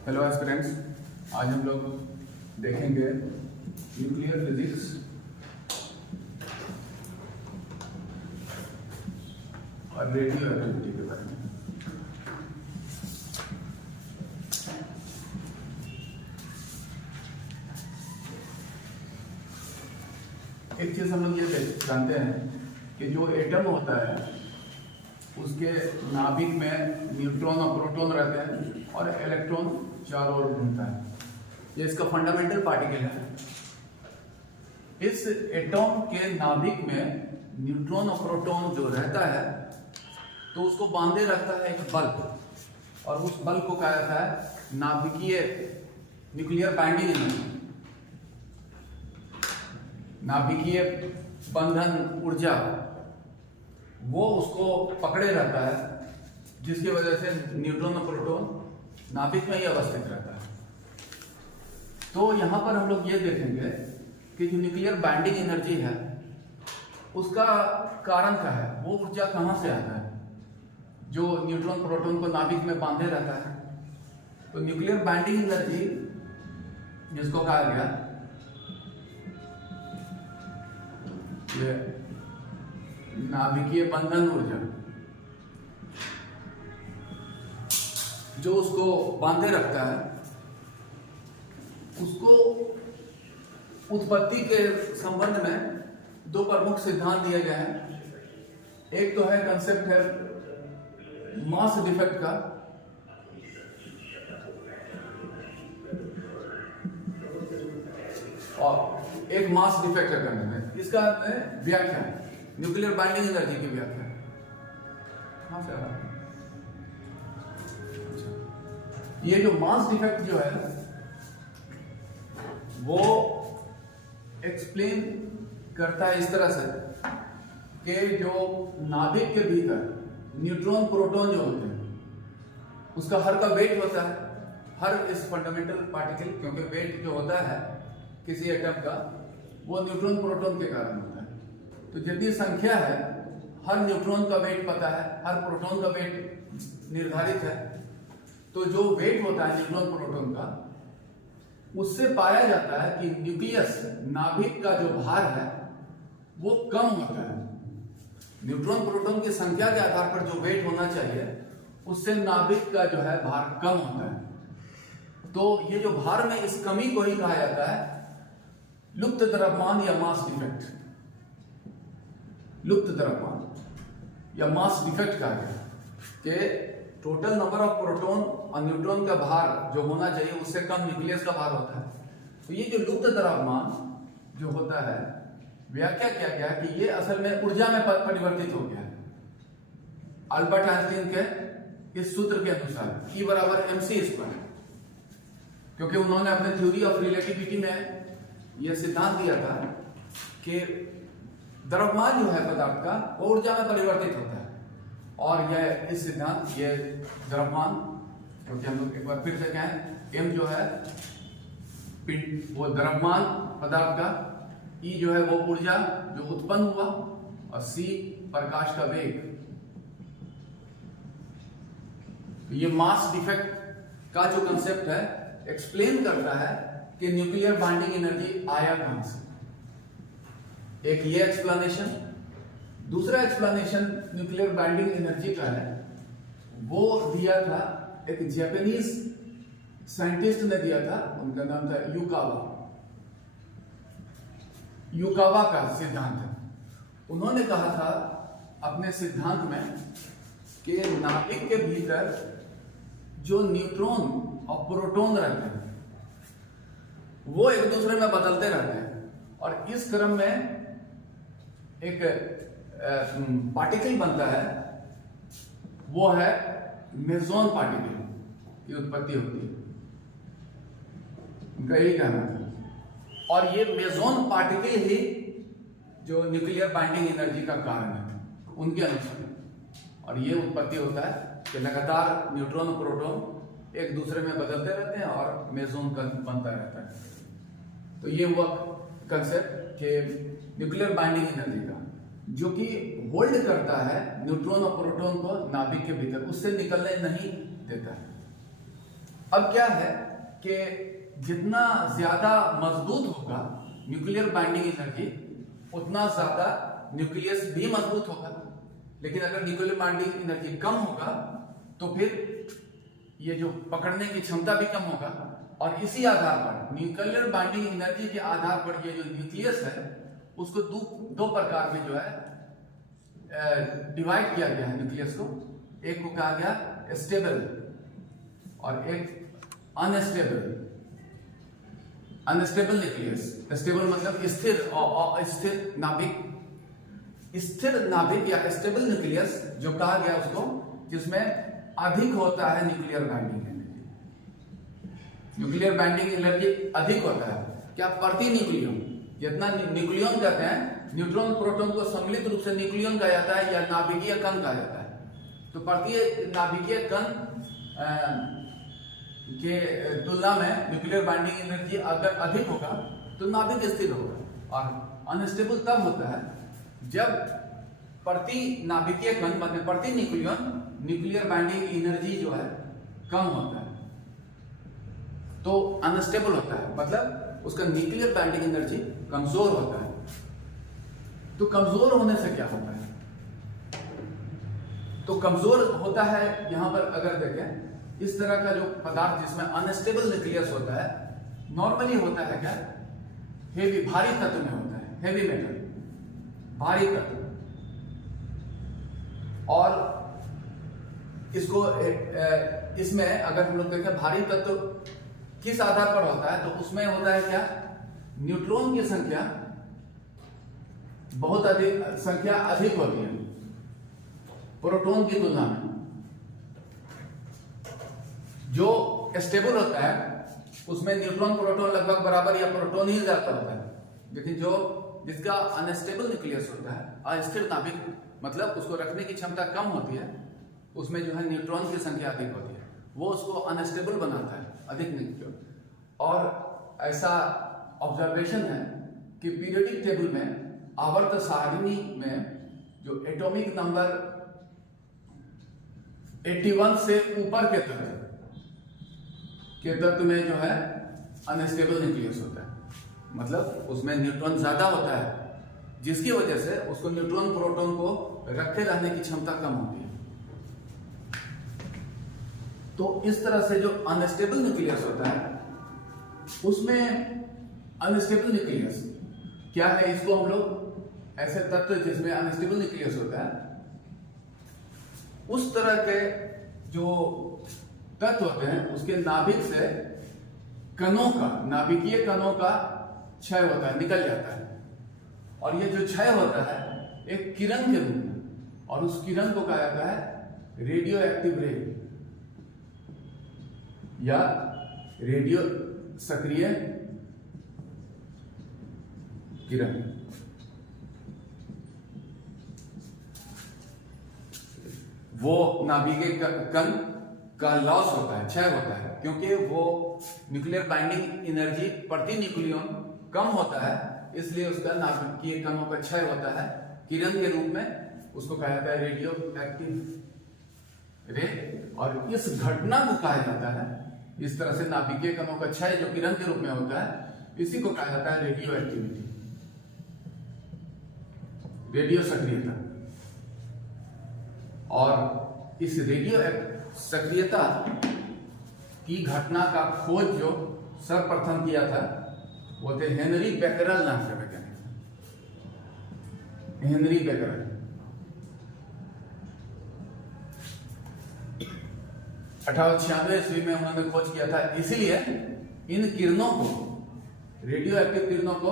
Hello aspirants, आज हम लोग देखेंगे न्यूक्लियर फिजिक्स और रेडियो एक्टिविटी के बारे में। एक चीज हम लोग ये जानते हैं कि जो एटम होता है उसके नाभिक में न्यूट्रॉन और प्रोटॉन रहते हैं और इलेक्ट्रॉन चारों ओर घूमता है। ये इसका फंडामेंटल पार्टिकल है। इस एटम के नाभिक में न्यूट्रॉन और प्रोटॉन जो रहता है तो उसको बांधे रखता है एक बल्ब, और उस बल्ब को कहा जाता है नाभिकीय न्यूक्लियर बाइंडिंग एनर्जी, नाभिकीय बंधन ऊर्जा। वो उसको पकड़े रहता है, जिसकी वजह से न्यूट्रॉन और प्रोटॉन नाभिक में ही अवस्थित रहता है। तो यहां पर हम लोग ये देखेंगे कि जो न्यूक्लियर बाइंडिंग एनर्जी है उसका कारण क्या है, वो ऊर्जा कहां से आता है जो न्यूट्रॉन प्रोटॉन को नाभिक में बांधे रहता है। तो न्यूक्लियर बाइंडिंग एनर्जी जिसको कहा गया, ये नाभिकीय बंधन ऊर्जा जो उसको बांधे रखता है, उसको उत्पत्ति के संबंध में दो प्रमुख सिद्धांत दिए गए हैं। एक तो है कंसेप्ट है मास डिफेक्ट का, और एक मास डिफेक्ट है करने में। इसका व्याख्या है न्यूक्लियर बाइंडिंग एनर्जी की व्याख्या कहां से आ रहा है। ये जो मास डिफेक्ट जो है वो एक्सप्लेन करता है इस तरह से कि जो नाभिक के भीतर न्यूट्रॉन प्रोटॉन जो होते हैं उसका हर का वेट होता है, हर इस फंडामेंटल पार्टिकल, क्योंकि वेट जो होता है किसी एटम का वो न्यूट्रॉन प्रोटॉन के कारण होता है। तो जितनी संख्या है, हर न्यूट्रॉन का वेट पता है, हर प्रोटॉन का वेट निर्धारित है। तो जो वेट होता है न्यूट्रॉन प्रोटॉन का, उससे पाया जाता है कि न्यूक्लियस नाभिक का जो भार है वो कम होता है। न्यूट्रॉन प्रोटॉन की संख्या के आधार पर जो वेट होना चाहिए उससे नाभिक का जो है भार कम होता है। तो ये जो भार में इस कमी को ही कहा जाता है लुप्त द्रव्यमान या मास डिफेक्ट। लुप्त द्रव्यमान या मास डिफेक्ट कहा गया कि टोटल नंबर ऑफ प्रोटॉन और न्यूट्रॉन का भार जो होना चाहिए उससे कम न्यूक्लियस का भार होता है। तो ये जो लुप्त द्रव्यमान जो होता है, व्याख्या किया गया कि ये असल में ऊर्जा में परिवर्तित हो गया है अल्बर्ट आइंस्टीन के इस सूत्र के अनुसार E बराबर mc², क्योंकि उन्होंने अपने थ्योरी ऑफ रिलेटिविटी में यह सिद्धांत दिया था कि द्रव्यमान जो है पदार्थ का वो ऊर्जा में परिवर्तित होता है। और यह इस सिद्धांत ये द्रव्यमान, क्योंकि हम लोग एक बार फिर से कहें m जो है वो द्रव्यमान पदार्थ का, E जो है वो ऊर्जा जो उत्पन्न हुआ, और c प्रकाश का वेग। ये मास डिफेक्ट का जो कंसेप्ट है एक्सप्लेन करता है कि न्यूक्लियर बाइंडिंग एनर्जी आया कहां से। एक ये एक्सप्लेनेशन। दूसरा एक्सप्लेनेशन न्यूक्लियर बाइंडिंग एनर्जी का है, वो दिया था एक जापानीज साइंटिस्ट ने दिया था, उनका नाम था युकावा का सिद्धांत है। उन्होंने कहा था अपने सिद्धांत में कि नाभिक के भीतर जो न्यूट्रॉन और प्रोटॉन रहते हैं वो एक दूसरे में बदलते रहते हैं, और इस क्रम में एक पार्टिकल बनता है, वो है मेसोन पार्टिकल की उत्पत्ति होती है, उनका यही कहना था। और ये मेसोन पार्टिकल ही जो न्यूक्लियर बाइंडिंग एनर्जी का कारण है उनके अनुसार। और ये उत्पत्ति होता है कि लगातार न्यूट्रॉन और प्रोटॉन एक दूसरे में बदलते रहते हैं और मेसोन बनता रहता है। तो ये हुआ कंसेप्ट कि न्यूक्लियर बाइंडिंग एनर्जी का, जो कि होल्ड करता है न्यूट्रॉन और प्रोटॉन को नाभिक के भीतर, उससे निकलने नहीं देता है। अब क्या है कि जितना ज्यादा मजबूत होगा न्यूक्लियर बाइंडिंग एनर्जी, उतना ज्यादा न्यूक्लियस भी मजबूत होगा। लेकिन अगर न्यूक्लियर बाइंडिंग एनर्जी कम होगा तो फिर ये जो पकड़ने की क्षमता भी कम होगा। और इसी आधार पर न्यूक्लियर बाइंडिंग एनर्जी के आधार पर ये जो न्यूक्लियस है उसको दो प्रकार में जो है डिवाइड किया गया है न्यूक्लियस को। एक को कहा गया स्टेबल और एक अनस्टेबल। अनस्टेबल न्यूक्लियस, स्टेबल मतलब स्थिर और स्थिर नाभिक। स्थिर नाभिक या स्टेबल न्यूक्लियस जो कहा गया उसको, जिसमें अधिक होता है nuclear binding energy. Nuclear binding energy अधिक होता है क्या प्रति न्यूक्लियन। जितना न्यूक्लियन कहते हैं, न्यूट्रॉन प्रोटॉन को सम्मिलित रूप से न्यूक्लियन कहा जाता है या नाभिकीय कण कहा जाता है। तो प्रति नाभिकीय कण के तुलना में न्यूक्लियर बाइंडिंग एनर्जी अगर अधिक होगा तो नाभिक स्थिर होगा। और अनस्टेबल तब होता है जब प्रति नाभिकीय कण मतलब प्रति न्यूक्लियन न्यूक्लियर बाइंडिंग एनर्जी जो है कम होता है, तो अनस्टेबल होता है, मतलब उसका न्यूक्लियर बाइंडिंग एनर्जी कमजोर होता है। तो कमजोर होने से क्या होता है? तो कमजोर होता है यहां पर अगर देखें, इस तरह का जो पदार्थ जिसमें अनस्टेबल न्यूक्लियस होता है, नॉर्मली होता है क्या, हेवी भारी तत्व में होता है, हेवी मेटल भारी तत्व। और इसको इसमें अगर हम लोग देखें भारी तत्व किस आधार पर होता है, तो उसमें होता है क्या, न्यूट्रॉन की संख्या बहुत अधिक, संख्या अधिक होती है प्रोटॉन की तुलना में। जो स्टेबल होता है उसमें न्यूट्रॉन प्रोटॉन लगभग बराबर या प्रोटॉन ही ज्यादा होता है। लेकिन जो जिसका अनस्टेबल न्यूक्लियस होता है, अस्थिर नाभिक मतलब उसको रखने की क्षमता कम होती है, उसमें जो है न्यूट्रॉन की संख्या अधिक होती है, वो उसको अनस्टेबल बनाता है, अधिक न्यूक्लियन। और ऐसा ऑब्जर्वेशन है कि पीरियोडिक टेबल में आवर्त सारणी में जो एटॉमिक नंबर 81 से ऊपर के तत्व में जो है अनस्टेबल न्यूक्लियस होता है, मतलब उसमें न्यूट्रॉन ज्यादा होता है, जिसकी वजह से उसको न्यूट्रॉन प्रोटॉन को रखे रहने की क्षमता कम होती है। तो इस तरह से जो अनस्टेबल न्यूक्लियस होता है, उसमें अनस्टेबल न्यूक्लियस क्या है, इसको हम लोग ऐसे तत्व जिसमें अनस्टेबल न्यूक्लियस होता है, उस तरह के जो तत्व होते हैं उसके नाभिक से कणों का, नाभिकीय कणों का क्षय होता है, निकल जाता है। और ये जो क्षय होता है एक किरण के रूप में, और उस किरण को कहा जाता है रेडियो एक्टिव रे या रेडियो सक्रिय किरण। वो नाभिकीय कण का लॉस होता है, क्षय होता है, क्योंकि वो न्यूक्लियर बाइंडिंग एनर्जी प्रति न्यूक्लियन कम होता है, इसलिए उसका नाभिकीय कणों का क्षय होता है किरण के रूप में। उसको कहा जाता है रेडियो एक्टिव रे। और इस घटना को कहा जाता है, इस तरह से नाभिकीय कणों का क्षय जो किरण के रूप में होता है, इसी को कहा जाता है रेडियो एक्टिविटी, रेडियो सक्रियता। और इस रेडियो सक्रियता की घटना का खोज जो सर्वप्रथम किया था वो थे हेनरी बेकरल नाम के वैज्ञानिक, हेनरी बेकरल। 1896 ईस्वी में उन्होंने खोज किया था। इसीलिए इन किरणों को, रेडियो एक्टिव किरणों को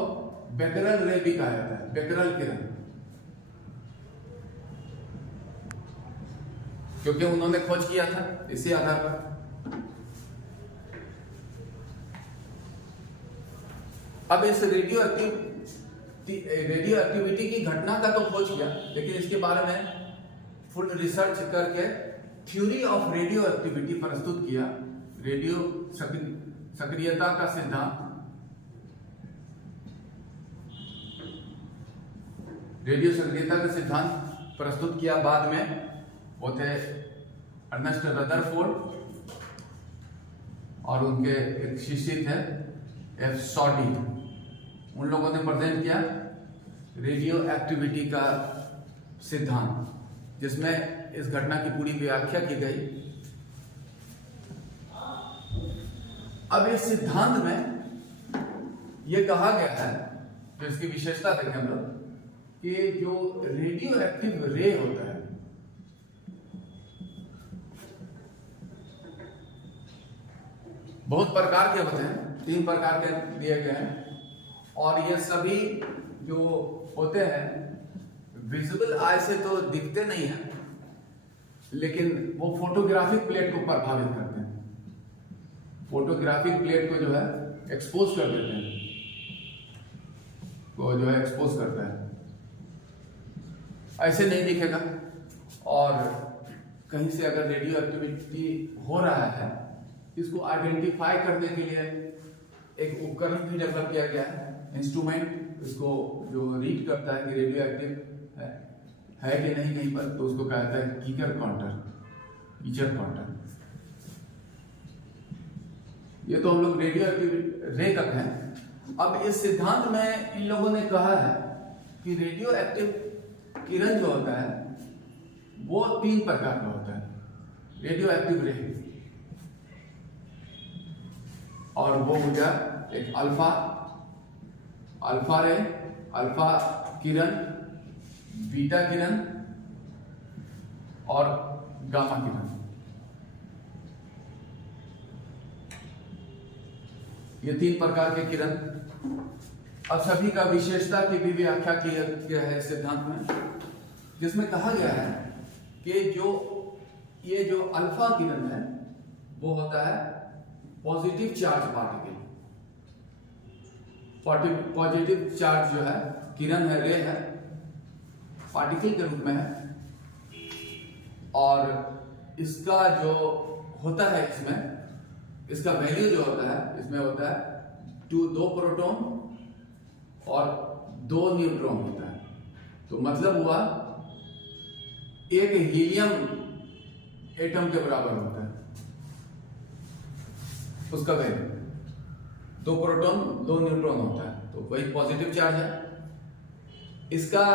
बेकरल रे भी कहा जाता है, बेकरल किरण, क्योंकि उन्होंने खोज किया था इसी आधार पर। अब इस रेडियो एक्टिविटी की घटना का तो खोज किया, लेकिन इसके बारे में फुल रिसर्च करके थ्योरी ऑफ रेडियो एक्टिविटी प्रस्तुत किया, रेडियो सक्रियता का सिद्धांत। रेडियो सक्रियता का सिद्धांत प्रस्तुत किया बाद में, वो थे अर्नेस्ट रदरफोर्ड और उनके एक शिष्य थे एफ सॉडी, उन लोगों ने प्रेजेंट किया रेडियो एक्टिविटी का सिद्धांत, जिसमें इस घटना की पूरी व्याख्या की गई। अब इस सिद्धांत में यह कहा गया है, जो इसकी विशेषता देखें हम लोग, कि जो रेडियो एक्टिव रे होता है बहुत प्रकार के होते हैं, 3 प्रकार के दिए गए हैं, और ये सभी जो होते हैं विजुअल आई से तो दिखते नहीं हैं, लेकिन वो फोटोग्राफिक प्लेट को प्रभावित करते हैं, फोटोग्राफिक प्लेट को जो है एक्सपोज कर देते हैं, वो जो है एक्सपोज करता है, ऐसे नहीं दिखेगा। और कहीं से अगर रेडियो एक्टिविटी हो रहा है, इसको आइडेंटिफाई करने के लिए एक उपकरण भी डेवलप किया गया है, इंस्ट्रूमेंट, इसको जो रीड करता है कि रेडियो एक्टिव है कि नहीं कहीं पर, तो उसको कहता है कीचर काउंटर। ये तो हम लोग रेडियो एक्टिव रे करते हैं। अब इस सिद्धांत में इन लोगों ने कहा है कि रेडियो एक्टिव किरण जो होता है वो 3 प्रकार का होता है, रेडियो एक्टिव रे, और वो हो गया एक अल्फा रे, अल्फा किरण, बीटा किरण और गामा किरण। ये 3 प्रकार के किरण। अब सभी का विशेषता की भी व्याख्या किया गया है सिद्धांत में, जिसमें कहा गया है कि ये जो अल्फा किरण है वो होता है positive charge particle. Positive charge जो है किरण है, रे है, पार्टिकल के रूप में है, और इसका जो होता है इसमें, इसका वैल्यू जो होता है इसमें होता है 2 प्रोटॉन और 2 न्यूट्रॉन होता है। तो मतलब हुआ एक हीलियम एटम के बराबर होता है उसका वैल्यू, 2 प्रोटॉन 2 न्यूट्रॉन होता है, तो वही पॉजिटिव चार्ज है। इसका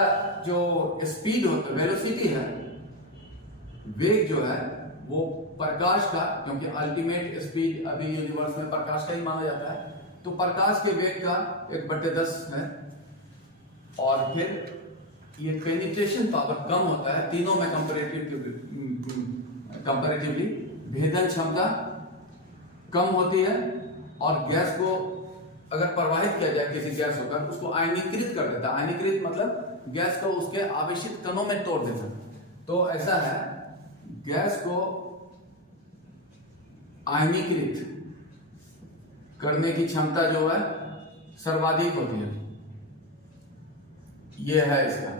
जो स्पीड होता है, वेलोसिटी है, वेग जो है वो प्रकाश का, क्योंकि अल्टीमेट स्पीड अभी यूनिवर्स में प्रकाश का ही माना जाता है, तो प्रकाश के वेग का 1/10 है। और फिर ये पेनिट्रेशन पावर कम होता है, तीनों में कंपैरेटिवली भेदन क्षमता कम होती है, और गैस को अगर प्रवाहित किया जाए किसी गैस होकर, उसको आयनीकृत कर देता है। आयनीकृत मतलब गैस को उसके आवेशित कणों में तोड़ देता है। तो ऐसा है, गैस को आयनीकृत करने की क्षमता जो है सर्वाधिक होती है, ये है इसका।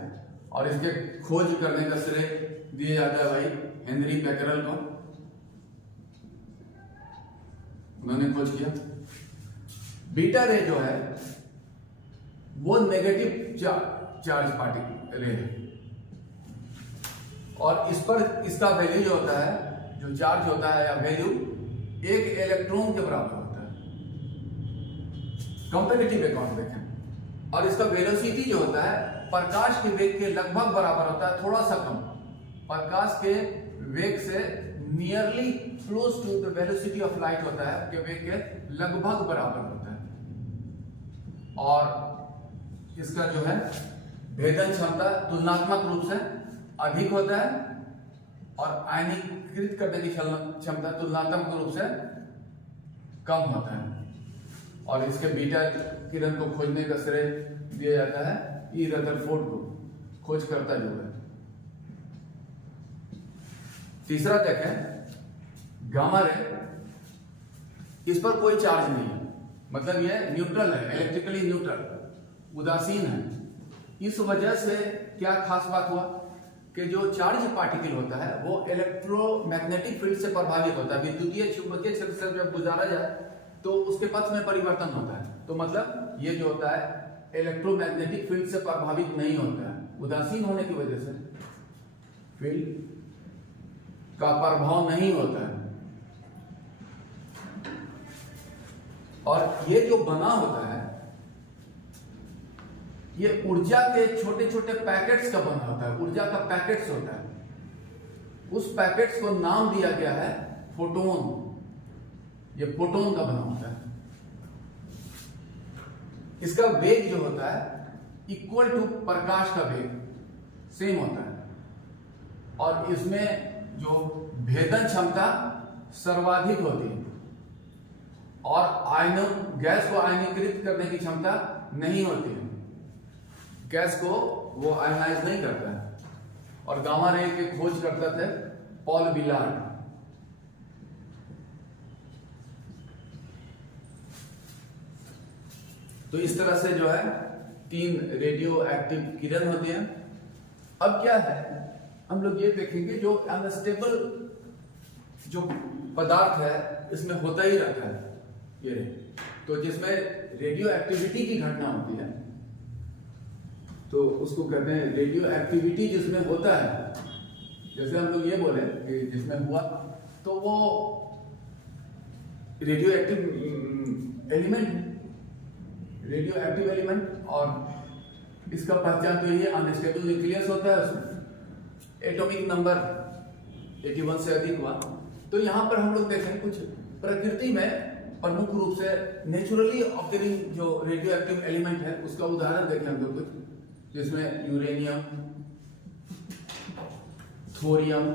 और इसके खोज करने का श्रेय दिया जाता है भाई हेनरी बेकरेल को, उन्होंने खोज किया। बीटा रे जो है वो नेगेटिव चार्ज पार्टिकल रे है, और इस पर इसका वैल्यू जो होता है, जो चार्ज होता है या वैल्यू 1 इलेक्ट्रॉन के बराबर होता है, कंपैरेटिव अकाउंट देखें। और इसका वेलोसिटी जो होता है प्रकाश के वेग के लगभग बराबर होता है, थोड़ा सा कम, प्रकाश के वेग से nearly close to the velocity of light होता है, के वेग के लगभग बराबर होता है। और इसका जो है भेदन क्षमता तुलनात्मक रूप से अधिक होता है, और आयनीकृत करने की क्षमता तुलनात्मक रूप से कम होता है। और इसके बीटा किरण को खोजने का श्रेय दिया जाता है ई रदरफोर्ड को, खोजकर्ता जो है। तीसरा देखें गामा रे, इस पर कोई चार्ज नहीं है, मतलब यह न्यूट्रल है, इलेक्ट्रिकली न्यूट्रल, उदासीन है। इस वजह से क्या खास बात हुआ कि जो चार्ज पार्टिकल होता है वो इलेक्ट्रोमैग्नेटिक फील्ड से प्रभावित होता है। विद्युतीय चुंबकीय क्षेत्र से जब गुजारा जाए तो उसके पथ में परिवर्तन होता है, तो मतलब ये जो होता है इलेक्ट्रोमैग्नेटिक फील्ड से प्रभावित नहीं होता है। उदासीन होने की वजह से फील्ड का प्रभाव नहीं होता है। और ये जो बना होता है ये ऊर्जा के छोटे छोटे पैकेट्स का बना होता है, ऊर्जा का पैकेट्स होता है। उस पैकेट्स को नाम दिया गया है फोटोन। ये फोटोन का बना होता है। इसका वेग जो होता है इक्वल टू प्रकाश का वेग सेम होता है, और इसमें जो भेदन क्षमता सर्वाधिक होती है, और गैस को आयनीकृत करने की क्षमता नहीं होती है। गैस को वो आयनाइज नहीं करता है। और गामा रे की खोज करते थे पॉल विलार्ड। तो इस तरह से जो है 3 रेडियो एक्टिव किरण होते हैं। अब क्या है, हम लोग ये देखेंगे जो अनस्टेबल जो पदार्थ है इसमें होता ही रहता है ये, तो जिसमें रेडियो एक्टिविटी की घटना होती है तो उसको कहते हैं रेडियो एक्टिविटी जिसमें होता है। जैसे हम लोग ये बोले कि जिसमें हुआ तो वो रेडियो एक्टिव एलिमेंट है, रेडियो एक्टिव एलिमेंट। और इसका पहचान तो ये अनस्टेबल न्यूक्लियस होता है, उसमें एटॉमिक नंबर 81 से अधिक हुआ। तो यहां पर हम लोग देखें कुछ प्रकृति में प्रमुख रूप से नेचुरली ऑकरिंग जो रेडियो एक्टिव एलिमेंट है उसका उदाहरण देखें हम लोग कुछ, जिसमें यूरेनियम, थोरियम,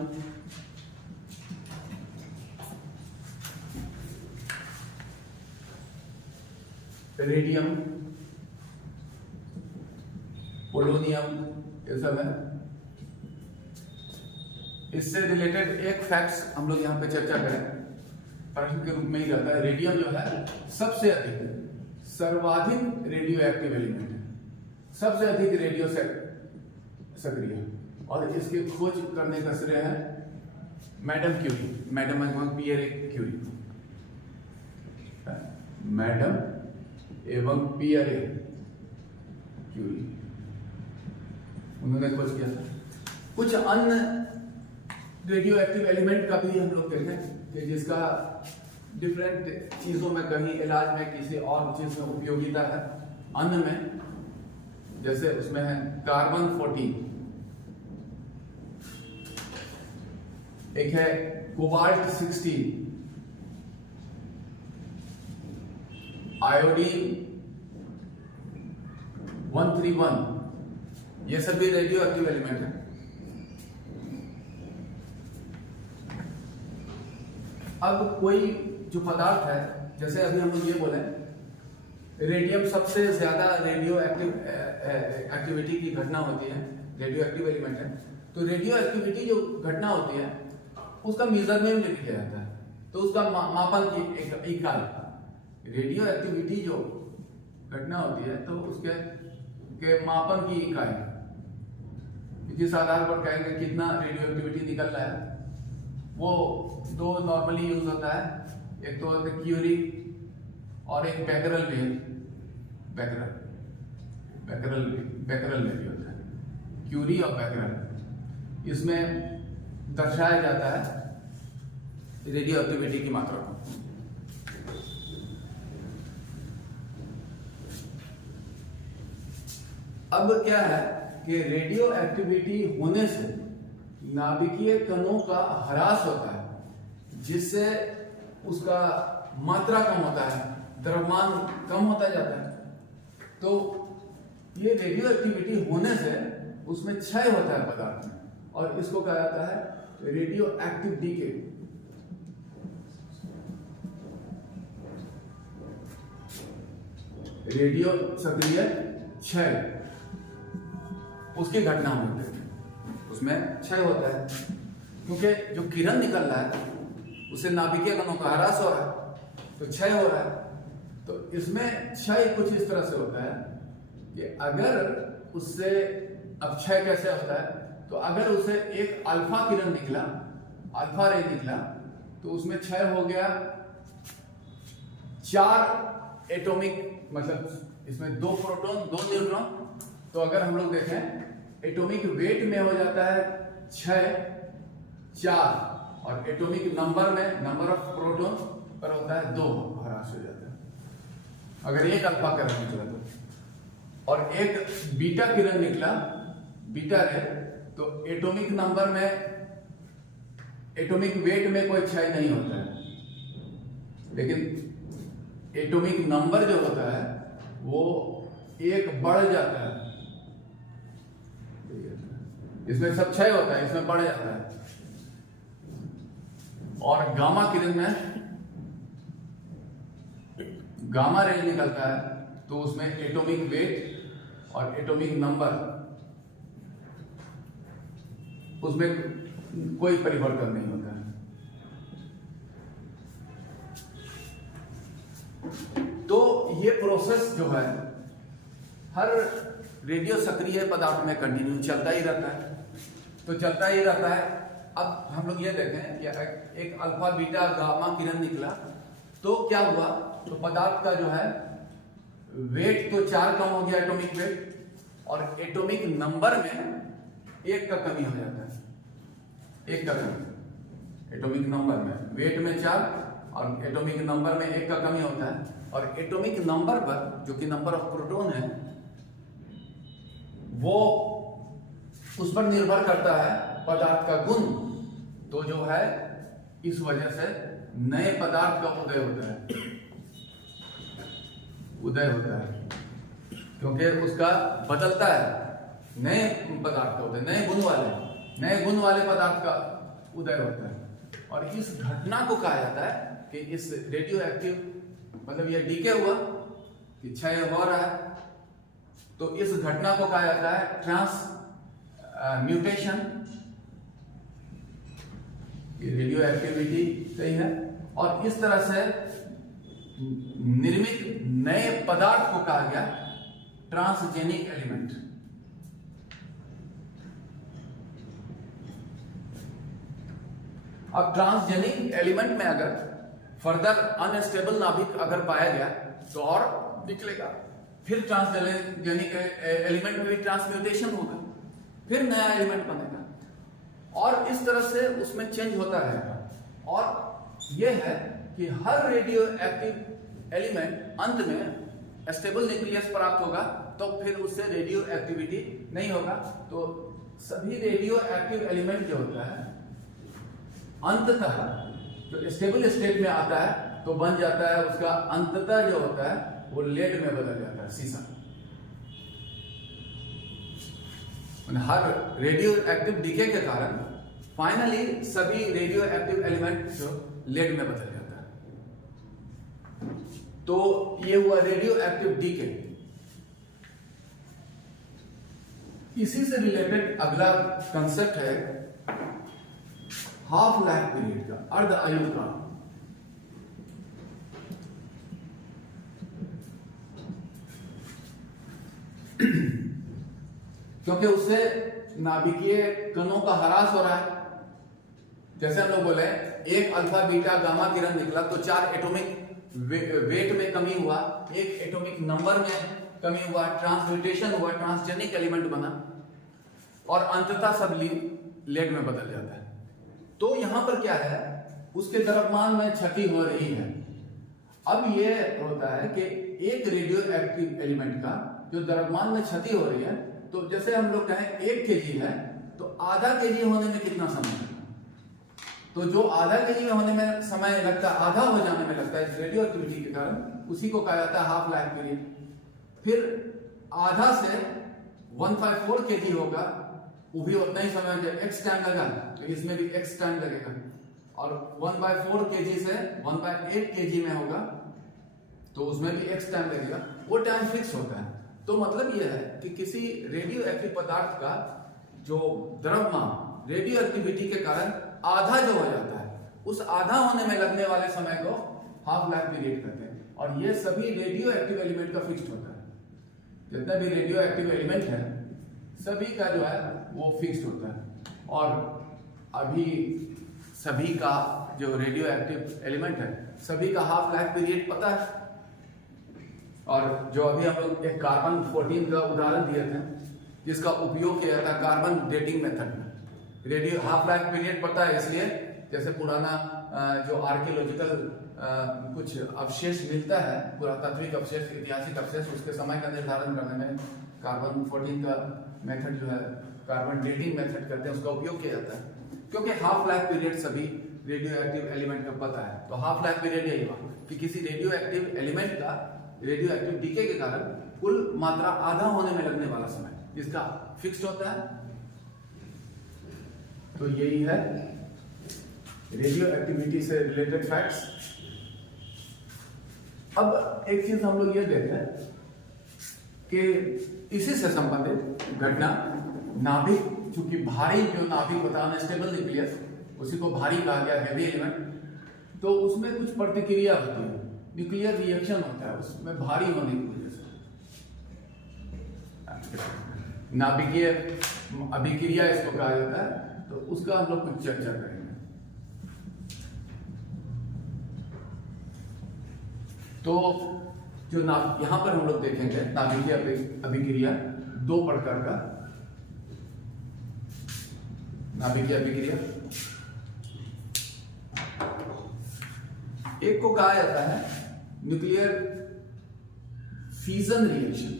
रेडियम, पोलोनियम, ये सब है। इससे रिलेटेड एक फैक्ट्स हम लोग यहाँ पे चर्चा करें, प्रश्न के रूप में ही रहता है। रेडियम जो है सबसे अधिक सर्वाधिक रेडियो एक्टिव एलिमेंट है, सबसे अधिक रेडियो सक्रिय, और इसकी खोज करने का श्रेय है madam Curie, madam Pierre Curie, madam एवं पियरे क्यूरी, उन्होंने खोज किया। कुछ अन्य रेडियो एक्टिव एलिमेंट का भी हम लोग देखें कि जिसका डिफरेंट चीजों में, कहीं इलाज में, किसी और चीज में उपयोगिता है। अन्य में जैसे उसमें है कार्बन 14, एक है कोबाल्ट 16, आयोडीन 131, ये सभी रेडियो एक्टिव एलिमेंट है। अब कोई जो पदार्थ है, जैसे अभी हम लोग ये बोले रेडियम सबसे ज्यादा रेडियो एक्टिविटी की घटना होती है, रेडियो एक्टिव एलिमेंट है। तो रेडियो एक्टिविटी जो घटना होती है उसका मेजरमेंट लिखा जाता है, तो उसका मापन की एक इकाई रेडियो एक्टिविटी जो घटना होती है तो उसके मापन की इकाई, जिस आधार पर कहेंगे कितना रेडियो एक्टिविटी निकल रहा है, वो 2 नॉर्मली यूज होता है। एक तो होता है क्यूरी और एक बैकरल वेल, बैकरल वेल होता है, क्यूरी और बैकरल। इसमें दर्शाया जाता है रेडियो एक्टिविटी की मात्रा को। अब क्या है कि रेडियो एक्टिविटी होने से नाभिकीय कणों का ह्रास होता है, जिससे उसका मात्रा कम होता है, द्रव्यमान कम होता जाता है। तो ये रेडियो एक्टिविटी होने से उसमें क्षय होता है पदार्थ में, और इसको कहा जाता है रेडियो एक्टिव डीके। रेडियो सक्रिय क्षय, उसकी घटना होती है, उसमें क्षय होता है, क्योंकि जो किरण निकल रहा है उससे नाभिकीय कणों का ह्रास हो रहा है, तो क्षय हो रहा है। तो इसमें क्षय कुछ इस तरह से होता है कि अगर उससे, अब क्षय कैसे होता है, तो अगर उसे एक अल्फा किरण निकला, अल्फा रे निकला, तो उसमें क्षय हो गया 4 एटॉमिक, मतलब इसमें 2 प्रोटॉन 2 न्यूट्रॉन। तो अगर हम लोग देखें एटॉमिक वेट में हो जाता है 4, और एटॉमिक नंबर में, नंबर ऑफ प्रोटॉन पर होता है 2, ह्रास हो जाता है। अगर एक अल्फा किरण निकला और एक बीटा किरण निकला, बीटा रे, तो एटॉमिक नंबर में, एटॉमिक वेट में कोई क्षय नहीं होता है, लेकिन एटॉमिक नंबर जो होता है वो एक बढ़ जाता है। इसमें सब क्षय होता है, इसमें बढ़ जाता है। और गामा किरण में गामा रेज निकलता है, तो उसमें एटॉमिक वेट और एटॉमिक नंबर, उसमें कोई परिवर्तन नहीं होता है। तो ये प्रोसेस जो है हर रेडियो सक्रिय पदार्थ में कंटिन्यू चलता ही रहता है, तो चलता ही रहता है। अब हम लोग ये देखें कि एक अल्फा बीटा गामा किरण निकला, तो क्या हुआ, तो पदार्थ का जो है वेट तो 4 कम हो गया, एटॉमिक वेट, और एटॉमिक नंबर में 1 का कमी हो जाता है, 1 का कमी एटॉमिक नंबर में, वेट में 4 और एटॉमिक नंबर में 1 का कमी होता है। और एटॉमिक नंबर पर, जो कि नंबर ऑफ प्रोटॉन है, वो उस पर निर्भर करता है पदार्थ का गुण। तो जो है इस वजह से नए पदार्थ का उदय होता है, उदय होता है, क्योंकि उसका बदलता है, नए पदार्थ का होता है, नए गुण वाले पदार्थ का उदय होता है। और इस घटना को कहा जाता है कि इस रेडियो एक्टिव, मतलब ये डीके हुआ कि क्षय हो रहा है, तो इस घटना को कहा जाता है ट्रांसम्यूटेशन। ये रेडियो एक्टिविटी सही है। और इस तरह से निर्मित नए पदार्थ को कहा गया ट्रांसजेनिक एलिमेंट। अब ट्रांसजेनिक एलिमेंट में अगर फर्दर अनस्टेबल नाभिक अगर पाया गया तो और निकलेगा, फिर ट्रांसजेनिक एलिमेंट में भी ट्रांसम्यूटेशन होगा, फिर नया एलिमेंट बनेगा, और इस तरह से उसमें चेंज होता रहेगा। और यह है कि हर रेडियो एक्टिव एलिमेंट अंत में स्टेबल न्यूक्लियस प्राप्त होगा, तो फिर उससे रेडियो एक्टिविटी नहीं होगा। तो सभी रेडियो एक्टिव एलिमेंट जो होता है अंततः जो स्टेबल स्टेट में आता है तो बन जाता है, उसका अंततः जो होता है वो लेड में बदल जाता है, सीसा। हर रेडियो एक्टिव डीके के कारण फाइनली सभी रेडियो एक्टिव एलिमेंट जो लेड में बदल जाता है। तो ये हुआ रेडियो एक्टिव डीके। इसी से रिलेटेड अगला कंसेप्ट है हाफ लाइफ पीरियड का, अर्ध आयु का। क्योंकि उससे नाभिकीय कणों का ह्रास हो रहा है। जैसे हम लोग बोले एक अल्फा बीटा गामा किरण निकला तो 4 एटॉमिक वेट में कमी हुआ, 1 एटॉमिक नंबर में कमी हुआ, ट्रांसम्यूटेशन हुआ, ट्रांसजेनिक एलिमेंट बना, और अंततः सब लेड में बदल जाता है। तो यहां पर क्या है, उसके द्रव्यमान में क्षति हो रही है। अब ये होता है कि एक रेडियो एक्टिव एलिमेंट का जो द्रव्यमान में क्षति हो रही है, तो जैसे हम लोग कहें 1 केजी है तो आधा केजी होने में कितना समय लगता है, तो जो आधा केजी में होने में समय लगता है, आधा हो जाने में लगता है रेडियो एक्टिविटी के कारण, उसी को कहा जाता है हाफ लाइफ पीरियड। फिर आधा से 1/4 केजी होगा, वो भी उतना ही समय हो, एक्स टाइम लगा तो इसमें भी एक्स टाइम लगेगा। और 1/4 केजी से 1/8 केजी में होगा तो उसमें भी एक्स टाइम लगेगा, वो टाइम फिक्स होता है। तो मतलब यह है कि किसी रेडियो एक्टिव पदार्थ का जो द्रव्यमान रेडियो एक्टिविटी के कारण आधा जो हो जाता है, उस आधा होने में लगने वाले समय को हाफ लाइफ पीरियड कहते हैं। और ये सभी रेडियो एक्टिव एलिमेंट का फिक्स्ड होता है, जितना भी रेडियो एक्टिव एलिमेंट है सभी का जो है वो फिक्स्ड होता है। और अभी सभी का जो रेडियो एक्टिव एलिमेंट है सभी का हाफ लाइफ पीरियड पता है। और जो अभी हम लोग एक कार्बन 14 का उदाहरण दिए थे, जिसका उपयोग किया जाता है कार्बन डेटिंग मेथड में, रेडियो हाफ लाइफ पीरियड पता है, इसलिए जैसे पुराना जो आर्कियोलॉजिकल कुछ अवशेष मिलता है, पुरातात्विक अवशेष, ऐतिहासिक अवशेष, उसके समय का निर्धारण करने में कार्बन 14 का मेथड जो है कार्बन डेटिंग मेथड करते हैं, उसका उपयोग किया जाता है। क्योंकि हाफ लाइफ पीरियड सभी रेडियो एक्टिव एलिमेंट का पता है, तो हाफ लाइफ पीरियड यही हुआ कि किसी रेडियो एक्टिव एलिमेंट का रेडियो एक्टिव डीके के कारण कुल मात्रा आधा होने में लगने वाला समय इसका फिक्स्ड होता है। तो यही है रेडियो एक्टिविटी से रिलेटेड फैक्ट्स। अब एक चीज हम लोग ये देखते हैं कि इसी से संबंधित घटना, नाभिक, चूंकि भारी जो नाभिक होता है अनस्टेबल न्यूक्लियस, उसी को भारी कहा गया, हैवी एलिमेंट, तो उसमें कुछ प्रतिक्रिया होती है, न्यूक्लियर रिएक्शन होता है उसमें भारी होने की वजह से। नाभिकीय अभिक्रिया इसको कहा जाता है, तो उसका हम लोग कुछ चर्चा करेंगे। तो जो यहां पर हम लोग देखेंगे नाभिकीय अभिक्रिया, दो प्रकार का नाभिकीय अभिक्रिया। एक को कहा जाता है न्यूक्लियर फ्यूजन रिएक्शन,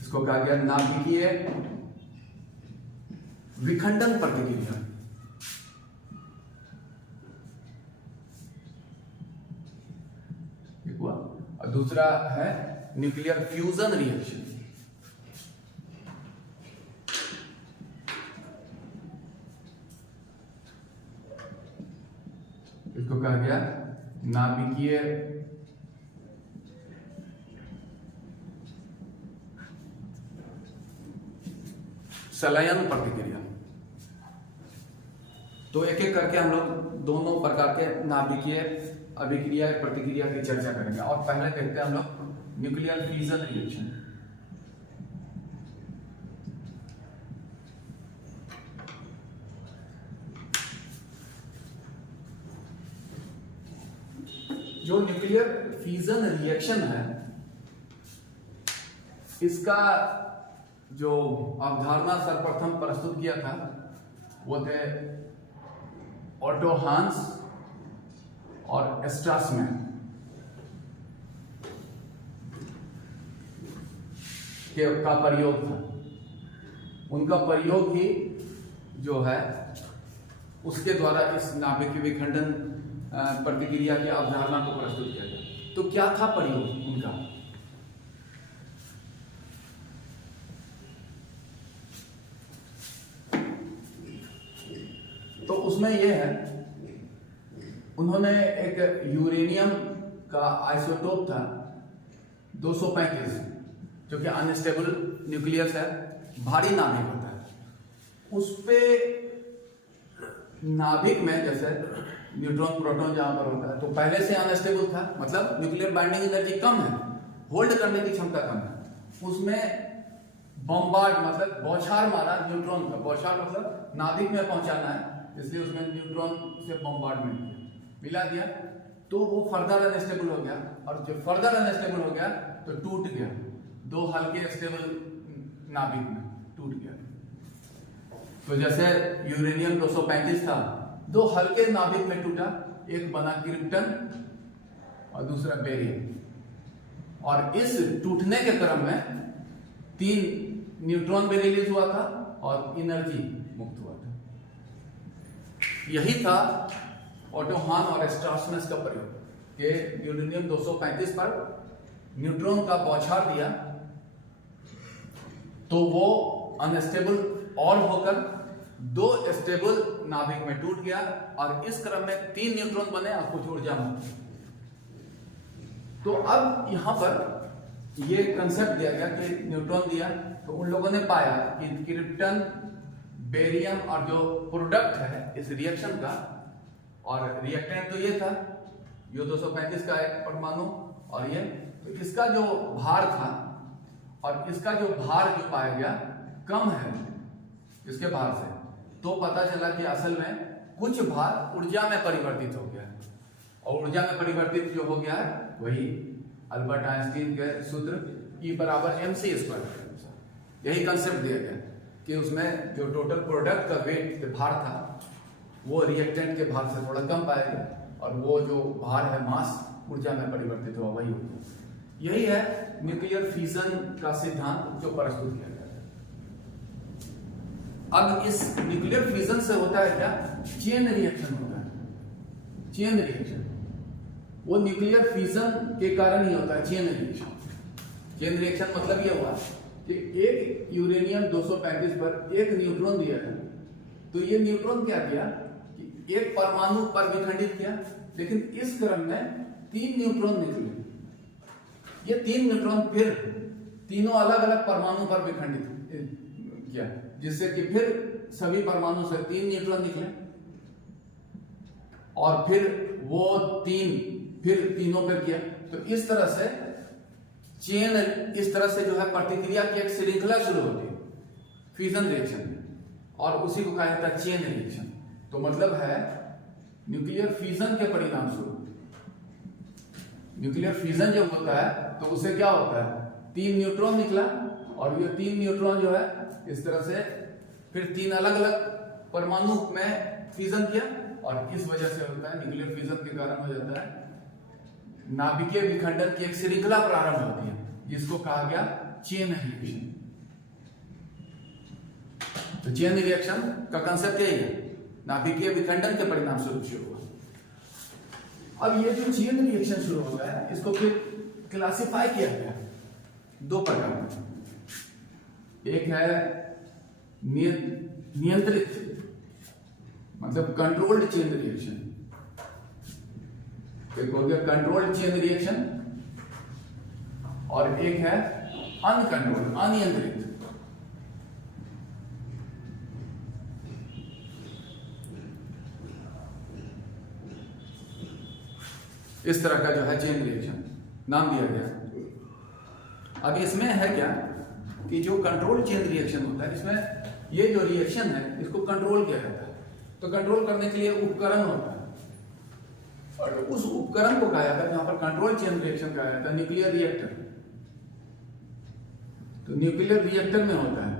इसको कहा गया नाभिकीय विखंडन प्रतिक्रिया। और दूसरा है न्यूक्लियर फ्यूजन रिएक्शन। इसको कहा गया नाभिकीय संलयन प्रतिक्रिया। तो एक एक करके हम लोग दोनों प्रकार के नाभिकीय अभिक्रिया प्रतिक्रिया की चर्चा करेंगे। और पहले देखते हैं हम लोग न्यूक्लियर फ्यूजन रिएक्शन। जो न्यूक्लियर फ्यूजन रिएक्शन है, इसका जो अवधारणा सर्वप्रथम प्रस्तुत किया था वो थे ऑटो हान्स और स्ट्रासमैन। का प्रयोग था, उनका प्रयोग ही जो है उसके द्वारा इस नाभिकीय विखंडन प्रतिक्रिया की अवधारणा को प्रस्तुत किया गया। तो क्या था प्रयोग उनका? तो उसमें यह है, उन्होंने एक यूरेनियम का आइसोटोप था 235, जो कि अनस्टेबल न्यूक्लियस है, भारी नाभिक होता है। उस पे नाभिक में जैसे न्यूट्रॉन प्रोटॉन जहां पर होता है तो पहले से अनस्टेबल था, मतलब न्यूक्लियर बाइंडिंग एनर्जी कम है, होल्ड करने की क्षमता कम है। उसमें बम्बार्ड मतलब बौछार मारा न्यूट्रॉन का, बौछार मतलब नाभिक में पहुंचाना है, इसलिए उसमें न्यूट्रॉन से बम्बार्डमेंट मिला दिया, तो वो फर्दर अनस्टेबल हो गया। और जब फर्दर अनस्टेबल हो गया तो टूट गया, दो हल्के स्टेबल नाभिक में टूट गया। तो जैसे यूरेनियम 235 था, दो हल्के नाभिक में टूटा, एक बना क्रिप्टन और दूसरा बेरियम। और इस टूटने के क्रम में 3 न्यूट्रॉन भी रिलीज हुआ था और एनर्जी मुक्त हुआ था। यही था ऑटो हान और स्ट्रासमैन का प्रयोग, कि यूरेनियम 235 पर न्यूट्रॉन का बौछार दिया तो वो अनस्टेबल और होकर 2 स्टेबल नाभिक में टूट गया, और इस क्रम में 3 न्यूट्रॉन बने और कुछ ऊर्जा मुक्त। तो अब यहां पर ये कंसेप्ट दिया गया कि न्यूट्रॉन दिया, तो उन लोगों ने पाया कि क्रिप्टन, बेरियम और जो प्रोडक्ट है इस रिएक्शन का, और रिएक्टेंट तो ये था, ये 235 का एक परमाणु और ये, तो इसका जो भार था और इसका जो भार जो पाया गया कम है इसके भार से, तो पता चला कि असल में कुछ भार ऊर्जा में परिवर्तित हो गया, और ऊर्जा में परिवर्तित जो हो गया है वही अल्बर्ट आइंस्टीन के सूत्र E = mc²। यही कंसेप्ट दिया गया कि उसमें जो टोटल प्रोडक्ट का वेट भार था वो रिएक्टेंट के भार से थोड़ा कम पाएगा और वो जो भार है मास ऊर्जा में परिवर्तित हुआ वही होगा। यही है न्यूक्लियर फिजन का सिद्धांत जो प्रस्तुत किया गया है। अब इस न्यूक्लियर फिजन से होता है क्या? चेन रिएक्शन होता है। चेन रिएक्शन वो न्यूक्लियर फिजन के कारण ही होता है। चेन रिएक्शन, चेन रिएक्शन मतलब ये हुआ कि एक यूरेनियम 235 पर एक न्यूट्रॉन दिया है, तो ये न्यूट्रॉन क्या किया कि एक परमाणु पर विखंडित किया, लेकिन इस क्रम में 3 न्यूट्रॉन निकले। ये 3 न्यूट्रॉन फिर तीनों अलग अलग परमाणु पर विखंडित किया, जिससे कि फिर सभी परमाणु से 3 न्यूट्रॉन निकले और फिर वो 3 फिर तीनों पर किया। तो इस तरह से चेन, इस तरह से जो है प्रतिक्रिया की एक श्रृंखला शुरू होती है फ्यूजन रिएक्शन में, और उसी को कहा जाता है चेन रिएक्शन। तो मतलब है न्यूक्लियर फ्यूजन के परिणाम स्वरूप, न्यूक्लियर फ्यूजन जब होता है तो उससे क्या होता है? 3 न्यूट्रॉन निकला और ये 3 न्यूट्रॉन जो है इस तरह से फिर 3 अलग अलग परमाणु में फ्यूजन किया, और इस वजह से होता है न्यूक्लियर फ्यूजन के कारण हो जाता है नाभिकीय विखंडन की एक श्रृंखला प्रारंभ होती है, जिसको कहा गया चेन रिएक्शन। तो चेन रिएक्शन का कंसेप्ट यही है, नाभिकीय विखंडन के परिणाम स्वरूप शुरू हुआ। अब ये जो चेन रिएक्शन शुरू होता है इसको फिर क्लासिफाई किया गया 2 प्रकार में। एक है नियंत्रित मतलब कंट्रोल्ड चेन रिएक्शन, एक हो गया कंट्रोल्ड चेन रिएक्शन, और एक है अनकंट्रोल्ड अनियंत्रित। इस तरह का जो है चेन रिएक्शन नाम दिया गया। अब इसमें है क्या कि जो कंट्रोल चेन रिएक्शन होता है, इसमें ये जो रिएक्शन है इसको कंट्रोल किया जाता है। तो कंट्रोल करने के लिए उपकरण होता है, और उस उपकरण को कहा जाता है, जहां पर कंट्रोल चेन रिएक्शन कहा जाता है, न्यूक्लियर रिएक्टर। तो न्यूक्लियर रिएक्टर में होता है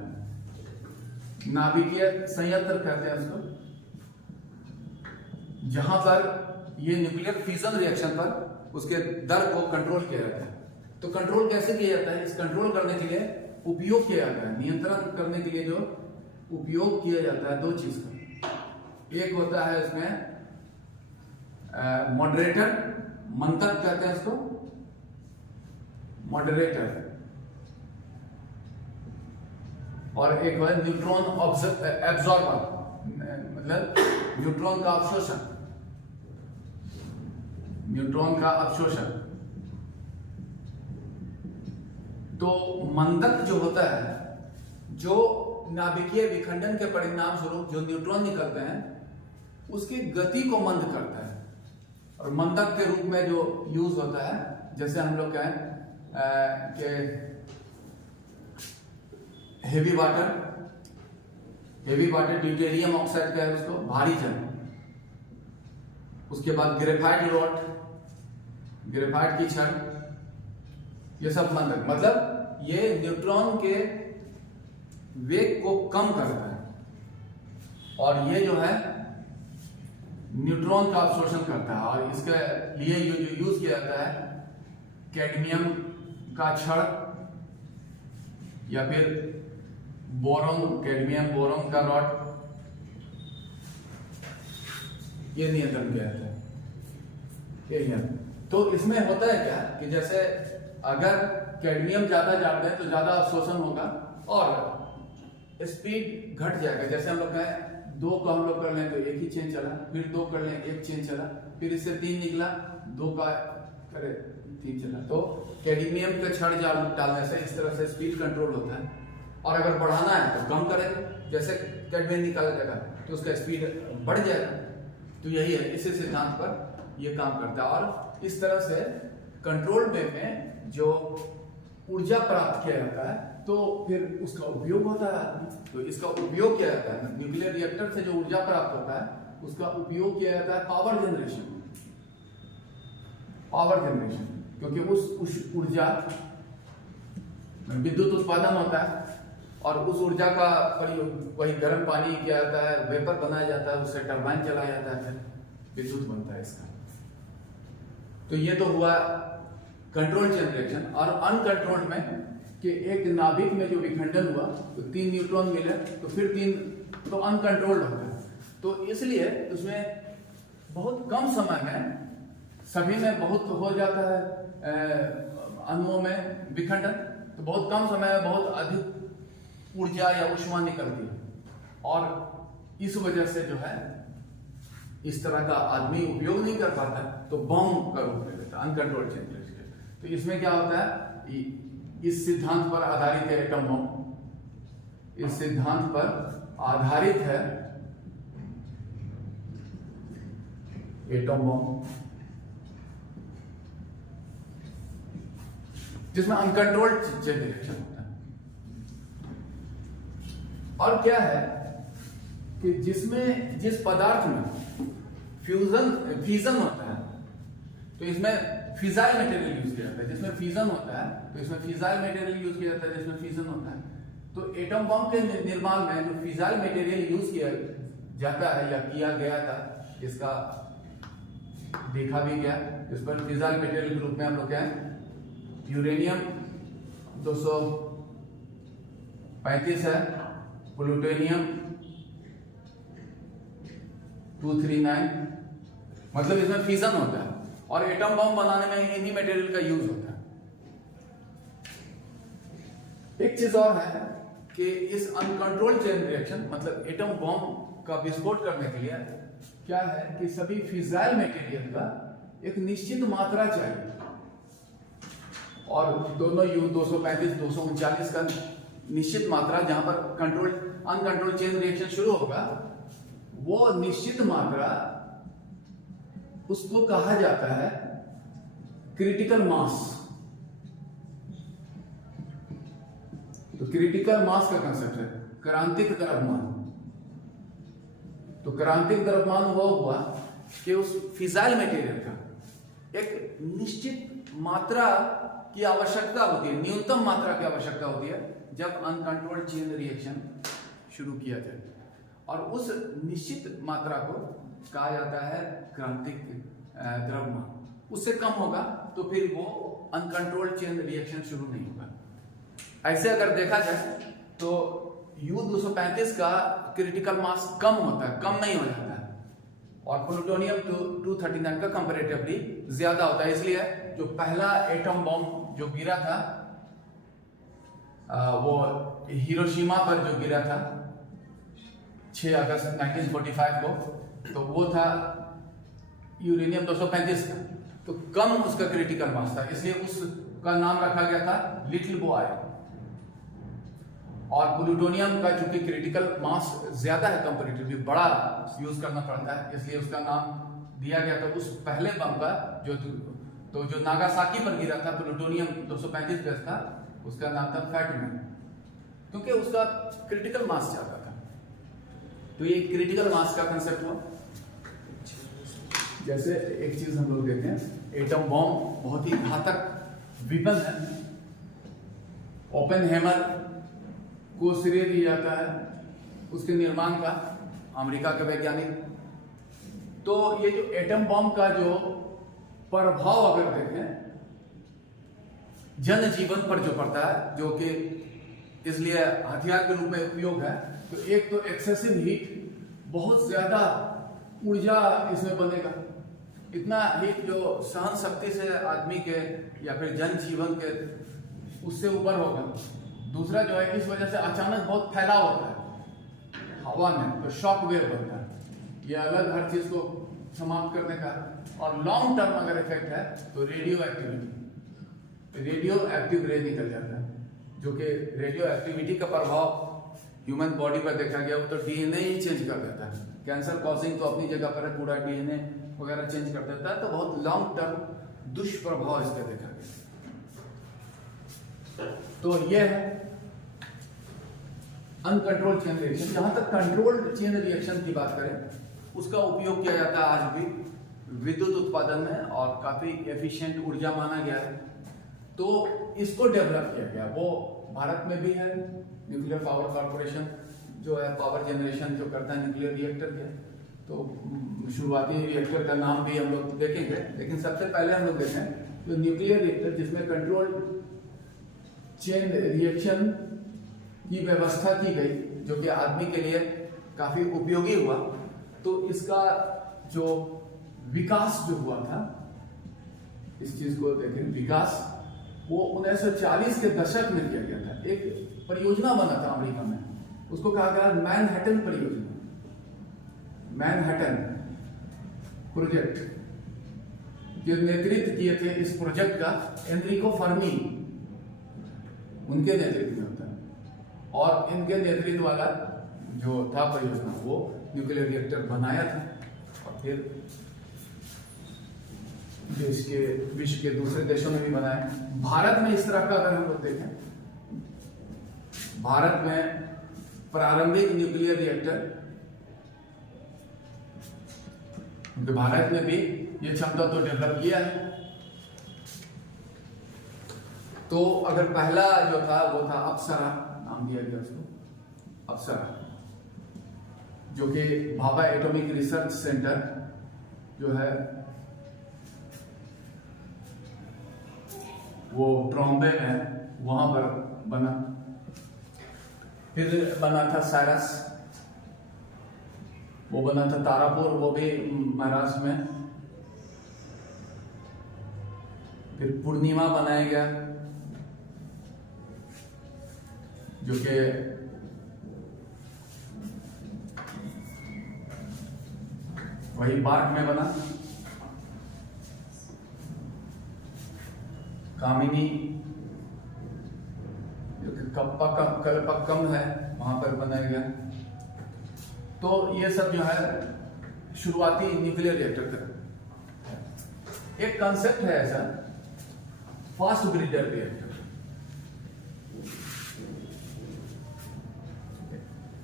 नाभिकीय संयंत्र कहते हैं उसको, जहां पर ये न्यूक्लियर फिजन रिएक्शन पर उसके दर को कंट्रोल किया जाता है। तो कंट्रोल कैसे किया जाता है? इस कंट्रोल करने के लिए उपयोग किया जाता है, नियंत्रण करने के लिए जो उपयोग किया जाता है 2 चीज का। एक होता है इसमें मॉडरेटर, मंथक कहते हैं इसको, मॉडरेटर, और एक है न्यूट्रॉन एब्जॉर्बर, मतलब न्यूट्रॉन का अवशोषण, न्यूट्रॉन का अवशोषण। तो मंदक जो होता है, जो नाभिकीय विखंडन के परिणाम स्वरूप जो न्यूट्रॉन निकलते हैं उसकी गति को मंद करता है, और मंदक के रूप में जो यूज होता है, जैसे हम लोग कहें कि हेवी वाटर ड्यूटेरियम ऑक्साइड का है उसको, भारी जल, उसके बाद ग्रेफाइट रॉड, ग्रेफाइट की छड़, ये सब मंदक, मतलब ये न्यूट्रॉन के वेग को कम करता है, और ये जो है न्यूट्रॉन का अवशोषण करता है। और इसके लिए ये जो यूज किया जाता है कैडमियम का छड़, या फिर बोरोन, कैडमियम बोरोन का रॉड, ये नियंत्रण किया जाता है। तो इसमें होता है क्या कि जैसे अगर कैडमियम ज्यादा जाते हैं तो ज्यादा अवशोषण होगा और स्पीड घट जाएगा। जैसे हम लोग कहें 2 को हम लोग कर लें तो 1 ही चेन चला, फिर 2 कर लें 1 चेन चला, फिर इससे 3 निकला, 2 का करे 3 चला। तो कैडमियम के छड़ डालने से इस तरह से स्पीड कंट्रोल होता है, और अगर बढ़ाना है तो कम करेगा, जैसे कैडमियम निकाला जाएगा तो उसका स्पीड बढ़ जाएगा। तो यही है, इसी सिद्धांत पर यह काम करता है। और इस तरह से कंट्रोल वे में जो ऊर्जा प्राप्त किया जाता है तो फिर उसका उपयोग होता है। तो इसका उपयोग किया जाता है, न्यूक्लियर रिएक्टर से जो ऊर्जा प्राप्त होता है उसका उपयोग किया जाता है पावर जनरेशन, क्योंकि उस ऊर्जा विद्युत उत्पादन होता है, और उस ऊर्जा का प्रयोग वही गर्म पानी किया जाता है, वेपर बनाया जाता है, उससे टरबाइन चलाया जाता है, फिर विद्युत बनता है इसका। तो ये तो हुआ कंट्रोल चेन रिएक्शन। और अनकंट्रोल्ड में कि एक नाभिक में जो विखंडन हुआ तो 3 न्यूट्रॉन मिले तो फिर 3 तो अनकंट्रोल्ड हो गया। तो इसलिए उसमें बहुत कम समय में सभी में बहुत हो जाता है अणुओं में विखंडन, तो बहुत कम समय में बहुत अधिक ऊर्जा या ऊष्मा निकलती है। और इस वजह से जो है इस तरह का आदमी उपयोग नहीं कर पाता, तो बॉम्ब का रूप ले लेता है अनकंट्रोल्ड चेन रिएक्शन। तो इसमें क्या होता है, इस सिद्धांत पर आधारित है एटम बॉम्ब, इस सिद्धांत पर आधारित है एटम बॉम्ब, जिसमें अनकंट्रोल्ड चेन रिएक्शन होता है। और क्या है कि जिसमें जिस पदार्थ में फ्यूजन होता है, तो इसमें फिजाइल मटेरियल यूज किया जाता है। जिसमें फ्यूजन होता है तो इसमें फिजाइल मटेरियल यूज किया जाता है, जिसमें फ्यूजन होता है। तो एटम बम के निर्माण में जो फिजाइल मटेरियल यूज किया जाता है या किया गया था, इसका देखा भी गया। इस पर फिजाइल मटेरियल के रूप में हम लोग क्या है, यूरेनियम 235 है, प्लूटोनियम 239, मतलब इसमें फिजन होता है। और एटम बम बनाने में इन्हीं मटेरियल का यूज होता है। एक चीज और है कि इस अनकंट्रोल्ड चेन रिएक्शन मतलब एटम बम का विस्फोट करने के लिए क्या है कि सभी फिजाइल मटेरियल का एक निश्चित मात्रा चाहिए। और दोनों U235 239 का निश्चित मात्रा, जहां पर कंट्रोल अनकंट्रोल्ड चेन रिएक्शन शुरू होगा, वो निश्चित मात्रा उसको कहा जाता है क्रिटिकल मास। तो क्रिटिकल मास का कंसेप्ट है क्रांतिक द्रव्यमान। तो क्रांतिक द्रव्यमान वो हुआ कि उस फिजाइल मटेरियल का एक निश्चित मात्रा की आवश्यकता होती है, न्यूनतम मात्रा की आवश्यकता होती है जब अनकंट्रोल्ड चेन रिएक्शन शुरू किया जाए। और उस निश्चित मात्रा को कहा जाता है क्रांतिक द्रव्यमान। उससे कम होगा तो फिर वो अनकंट्रोल्ड चेन रिएक्शन शुरू नहीं होगा। ऐसे अगर देखा जाए तो U235 का क्रिटिकल मास कम होता है, कम नहीं हो जाता है, और प्लूटोनियम 239 का कंपैरेटिवली ज्यादा होता है। इसलिए जो पहला एटम बॉम्ब जो गिरा था वो हिरोशिमा पर जो गिरा था 6 अगस्त 1945 को, तो वो था यूरेनियम 235 का, तो कम उसका क्रिटिकल मास था, इसलिए उसका नाम रखा गया था लिटिल बॉय। और प्लूटोनियम का चूंकि क्रिटिकल मास ज्यादा है, कंपैरेटिवली बड़ा यूज करना पड़ता है, इसलिए उसका नाम दिया गया था उस पहले बम का जो नागासाकी पर गिरा था, प्लूटोनियम 235 बेस था, उसका नाम था फैटमैन, क्योंकि उसका क्रिटिकल मास ज्यादा था। तो ये क्रिटिकल मास का कंसेप्ट हुआ। जैसे एक चीज हम लोग देखते हैं, एटम बॉम्ब बहुत ही घातक विपन है। ओपेनहेमर को श्रेय दिया जाता है उसके निर्माण का, अमेरिका के वैज्ञानिक। तो ये जो एटम बॉम्ब का जो प्रभाव अगर देखें जनजीवन पर जो पड़ता है, जो कि इसलिए हथियार के रूप में उपयोग है, तो एक तो एक्सेसिव हीट, बहुत ज्यादा ऊर्जा इसमें बनेगा, इतना हीट जो सहन शक्ति से आदमी के या फिर जनजीवन के उससे ऊपर होगा। दूसरा जो है, इस वजह से अचानक बहुत फैलाव होता है हवा में, तो शॉक वेव बनता है, ये अलग हर चीज को समाप्त करने का। और लॉन्ग टर्म अगर इफेक्ट है तो रेडियो एक्टिव रे निकल जाता है, जो कि रेडियो एक्टिविटी का प्रभाव ह्यूमन बॉडी पर देखा गया, वो तो डीएनए ही चेंज कर देता है। कैंसर कॉजिंग तो अपनी जगह पर है, पूरा डीएनए वगैरह चेंज कर देता है, तो बहुत लॉन्ग टर्म दुष्प्रभाव इसका देखा गया। तो ये है अनकंट्रोल्ड चेन रिएक्शन। जहां तक कंट्रोल्ड चेन रिएक्शन की बात करें, उसका उपयोग किया जाता है आज भी विद्युत उत्पादन में, और काफी एफिशिएंट ऊर्जा माना गया है। तो इसको डेवलप किया गया, वो भारत में भी है न्यूक्लियर पावर कॉर्पोरेशन, जो है पावर जनरेशन जो करता है न्यूक्लियर रिएक्टर के। तो शुरुआती रिएक्टर का नाम भी हम लोग देखेंगे, लेकिन सबसे पहले हम लोग देखें तो न्यूक्लियर रिएक्टर जिसमें कंट्रोल चेन रिएक्शन की व्यवस्था की गई, जो कि आदमी के लिए काफी उपयोगी हुआ। तो इसका जो विकास जो हुआ था, इस चीज को देखें, विकास वो 1940 के दशक में किया गया था। एक परियोजना बना था अमेरिका में, उसको कहा गया मैनहट्टन परियोजना, मैनहट्टन प्रोजेक्ट। जो नेतृत्व किए थे इस प्रोजेक्ट का एनरिको फर्मी, उनके नेतृत्व में होता है। और इनके नेतृत्व वाला जो था परियोजना, वो न्यूक्लियर रिएक्टर बनाया था और फिर विश्व के दूसरे देशों में भी बनाया। भारत में इस तरह का अगर हम लोग देखें, भारत में प्रारंभिक न्यूक्लियर रिएक्टर, भारत में भी ये क्षमता तो डेवलप किया है। तो अगर पहला जो था वो था अप्सरा, नाम दिया गया उसको अप्सरा, जो कि भाभा एटॉमिक रिसर्च सेंटर जो है वो ट्रॉम्बे में, वहां पर बना। फिर बना था साइरस, वो बना था तारापुर, वो भी महाराष्ट्र में। फिर पूर्णिमा बनाया गया, जो कि वही बार्क में बना। कामिनी जो कि कलपक्कम है, वहां पर बनाया गया। तो ये सब जो है शुरुआती न्यूक्लियर रिएक्टर का एक कंसेप्ट है ऐसा, fast breeder reactor.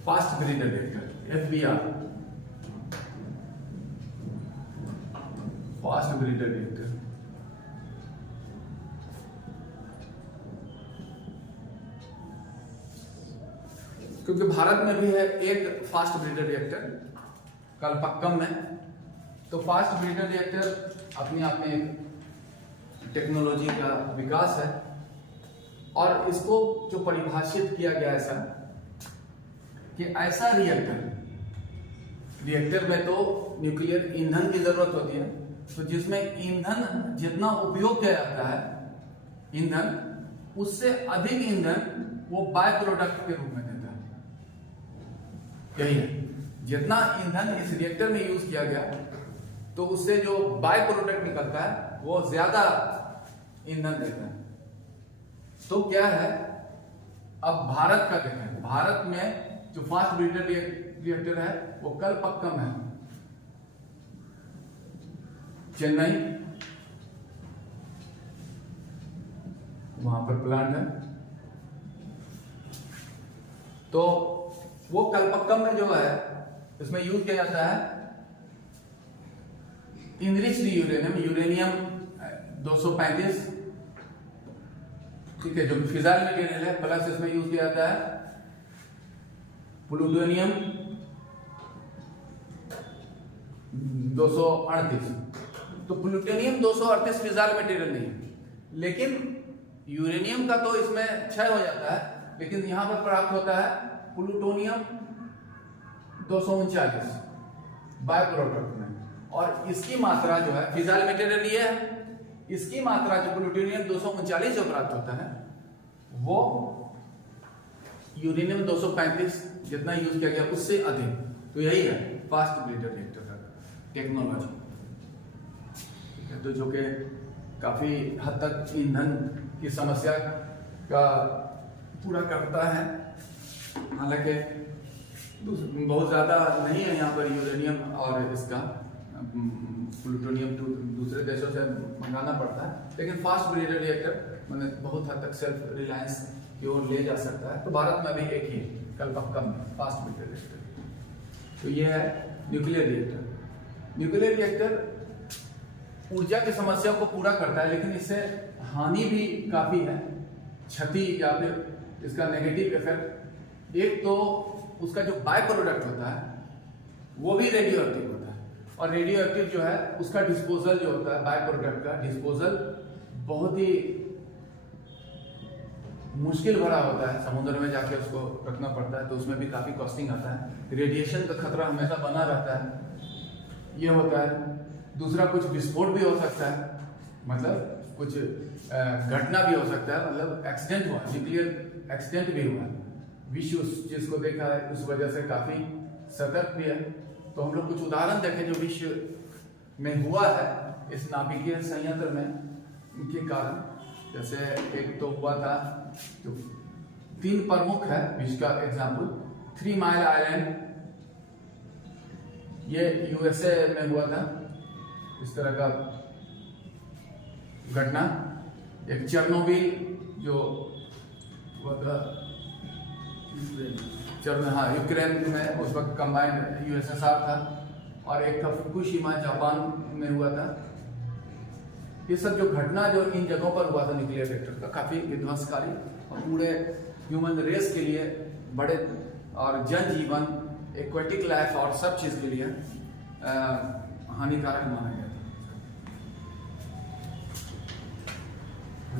Fast breeder reactor FBR, fast breeder reactor. क्योंकि भारत में भी है एक फास्ट ब्रीडर रिएक्टर कलपक्कम में। तो फास्ट ब्रीडर रिएक्टर अपने आप में एक टेक्नोलॉजी का विकास है, और इसको जो परिभाषित किया गया ऐसा कि ऐसा रिएक्टर में तो न्यूक्लियर ईंधन की जरूरत होती है, तो जिसमें ईंधन जितना उपयोग किया जाता है ईंधन, उससे अधिक ईंधन वो बाय प्रोडक्ट के रूप में देता है। यही है, जितना ईंधन इस रिएक्टर में यूज किया गया तो उससे जो बाय प्रोडक्ट निकलता है वो ज्यादा ईंधन देता है। तो क्या है, अब भारत का देखें, भारत में जो फास्ट ब्रीडर रिएक्टर है वो कलपक्कम है, चेन्नई, वहां पर प्लांट है। तो वो कलपक्कम में जो है इसमें यूज किया जाता है इनरिच्ड यूरेनियम 235, ठीक है, जो फिजाइल मटेरियल है। प्लस इसमें यूज किया जाता है प्लूटोनियम 238। तो प्लूटोनियम 238 फिजाइल मटेरियल नहीं है, लेकिन यूरेनियम का तो इसमें क्षय हो जाता है, लेकिन यहां पर प्राप्त होता है प्लूटोनियम 239 बाय प्रोडक्ट में। और इसकी मात्रा जो है, फिजाइल मटेरियल ये है, इसकी मात्रा जो प्लूटोनियम 239 जो प्राप्त होता है वो यूरेनियम 235 जितना यूज किया गया उससे अधिक। तो यही है फास्ट ब्रीडर रिएक्टर का टेक्नोलॉजी, तो जो कि काफी हद तक ईंधन की समस्या का पूरा करता है। हालांकि बहुत ज्यादा नहीं है यहाँ पर यूरेनियम और इसका प्लूटोनियम दूसरे देशों से मंगाना पड़ता है, लेकिन फास्ट ब्रीडर रिएक्टर मैंने बहुत हद तक सेल्फ रिलायंस की ओर ले जा सकता है। तो भारत में भी एक ही कलपक्कम फास्ट ब्रीडर रिएक्टर। तो ये है न्यूक्लियर रिएक्टर। न्यूक्लियर रिएक्टर ऊर्जा की समस्या को पूरा करता है, लेकिन इससे हानि भी काफी है, क्षति या फिर इसका नेगेटिव इफेक्ट, एक तो उसका जो बाय प्रोडक्ट होता है वो भी रेडियो एक्टिव होता है, और रेडियो एक्टिव जो है उसका डिस्पोजल जो होता है, बाय प्रोडक्ट का डिस्पोजल बहुत ही मुश्किल भरा होता है, समुद्र में जाके उसको रखना पड़ता है, तो उसमें भी काफी कॉस्टिंग आता है, रेडिएशन का खतरा हमेशा बना रहता है, ये होता है। दूसरा कुछ विस्फोट भी हो सकता है, मतलब कुछ घटना भी हो सकता है, मतलब एक्सीडेंट हुआ, न्यूक्लियर एक्सीडेंट भी हुआ, विश्व उस चीज को देखा है, उस वजह से काफी सतर्क भी है। तो हम लोग कुछ उदाहरण देखें जो विश्व में हुआ है इस नाभिकीय संयंत्र में के कारण। जैसे एक तो हुआ था, जो 3 प्रमुख है विश्व का एग्जाम्पल, 3 माइल आइलैंड, ये यूएसए में हुआ था इस तरह का घटना। एक चेरनोबिल जो हुआ था यूक्रेन में, उस वक्त कंबाइंड यूएसएसआर था, और एक था फुकुशिमा जापान में हुआ था। ये सब जो घटना जो इन जगहों पर हुआ था न्यूक्लियर रिएक्टर का, काफी विध्वंसकारी और पूरे ह्यूमन रेस के लिए बड़े, और जनजीवन, एक्वेटिक लाइफ और सब चीज के लिए हानिकारक माना गया था।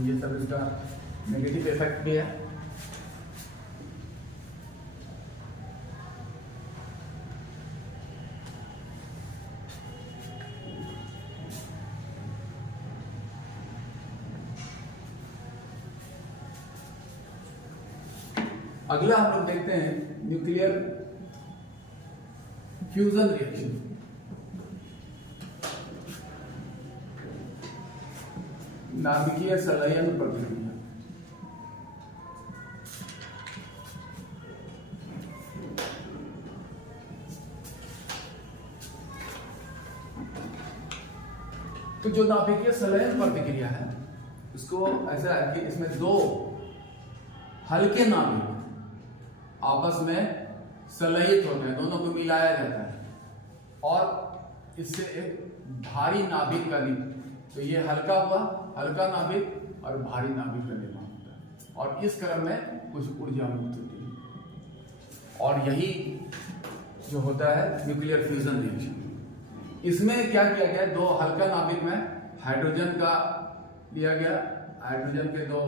ये सब इसका नेगेटिव इफेक्ट भी है। अगला हम लोग देखते हैं न्यूक्लियर फ्यूजन रिएक्शन। नाभिकीय संलयन प्रक्रिया। तो जो नाभिकीय संलयन प्रतिक्रिया है, उसको ऐसा है कि इसमें 2 हल्के नाभिक आपस में संलयित होते हैं, दोनों को मिलाया जाता है, और इससे एक भारी नाभिक का निर्माण। तो ये हल्का हुआ, हल्का नाभिक और भारी नाभिक का निर्माण होता है, और इस क्रम में कुछ ऊर्जा मुक्त होती है, और यही जो होता है न्यूक्लियर फ्यूजन रिएक्शन। इसमें क्या किया गया, 2 हल्का नाभिक में हाइड्रोजन का लिया गया, हाइड्रोजन के 2